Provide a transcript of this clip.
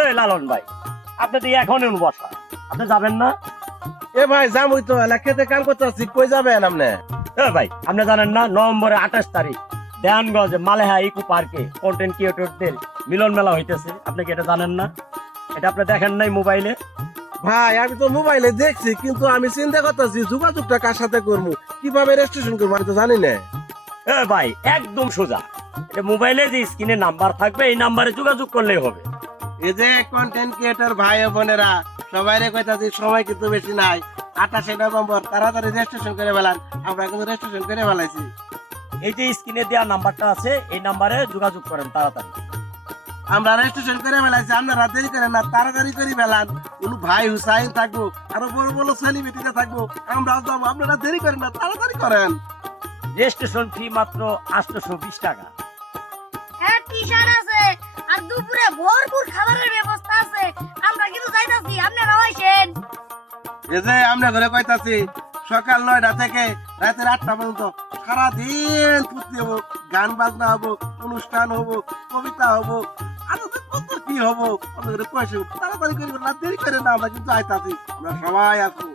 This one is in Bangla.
এই লালন ভাই, আপনি তো এখনই বসা, আপনি যাবেন না? এ ভাই যাবই তো, খেতে কাম করতে আসছি, কই যাবেন আপনি? এ ভাই, আপনি জানেন না নভেম্বরের 28 তারিখ দেয়ানগঞ্জে মালেহা ইকো পার্কে কন্টেন্ট ক্রিয়েটরদের মিলন মেলা হইতেছে? আপনি কি এটা জানেন না? এটা আপনি দেখেন নাই মোবাইলে? ভাই আমি তো মোবাইলে দেখছি, কিন্তু আমি চিন্তা করতেছি যোগাযোগটা কার সাথে করবো, কিভাবে রেজিস্ট্রেশন করবো আমি তো জানি না। এ ভাই, একদম সোজা। এটা মোবাইলে যে স্ক্রিনে নাম্বার থাকবে, এই নাম্বারে যোগাযোগ করলেই হবে। এই যে কন্টেন্ট ক্রিয়েটর ভাই ও বোনেরা সবাই কইতাছি, সময় কিন্তু বেশি নাই, 28 নভেম্বর তাড়াতাড়ি রেজিস্ট্রেশন করে ফেলান। আমরা কিন্তু রেজিস্ট্রেশন করে ফেলাইছি। এই যে স্ক্রিনে দেওয়া নাম্বারটা আছে, এই নাম্বারে যোগাযোগ করেন তাড়াতাড়ি। আমরা রেজিস্ট্রেশন করে ফেলাইছি, আপনারা দেরি করেন না, তাড়াতাড়ি করে ফেলান। কোন ভাই হুসাইন থাকবো, আরো বড় বড় সেলিব্রিটিরা থাকবো, আমরাও যাবো, আপনারা দেরি করেন না, তাড়াতাড়ি করেন। রেজিস্ট্রেশন ফি মাত্র 820 টাকা। হ্যাঁ, টি-শার্ট আছে আর দুপুরে ভরপুর খাবারের ব্যবস্থা আছে। আমরা কিন্তু যাইতাছি, আপনারা আইসেন। এই যে আমরা ঘরে কইতাছি, সকাল 9টা থেকে রাতের 8টা পর্যন্ত সারাদিন ফুর্তি হবো, গান বাজনা হবো, অনুষ্ঠান হবো, কবিতা হবো, আরো তো কত কি হবো। আমাদের পয়সা তাড়াতাড়ি করে না, দেরি করে না, আমরা কিন্তু আইতাছি, আমরা সবাই আসবো।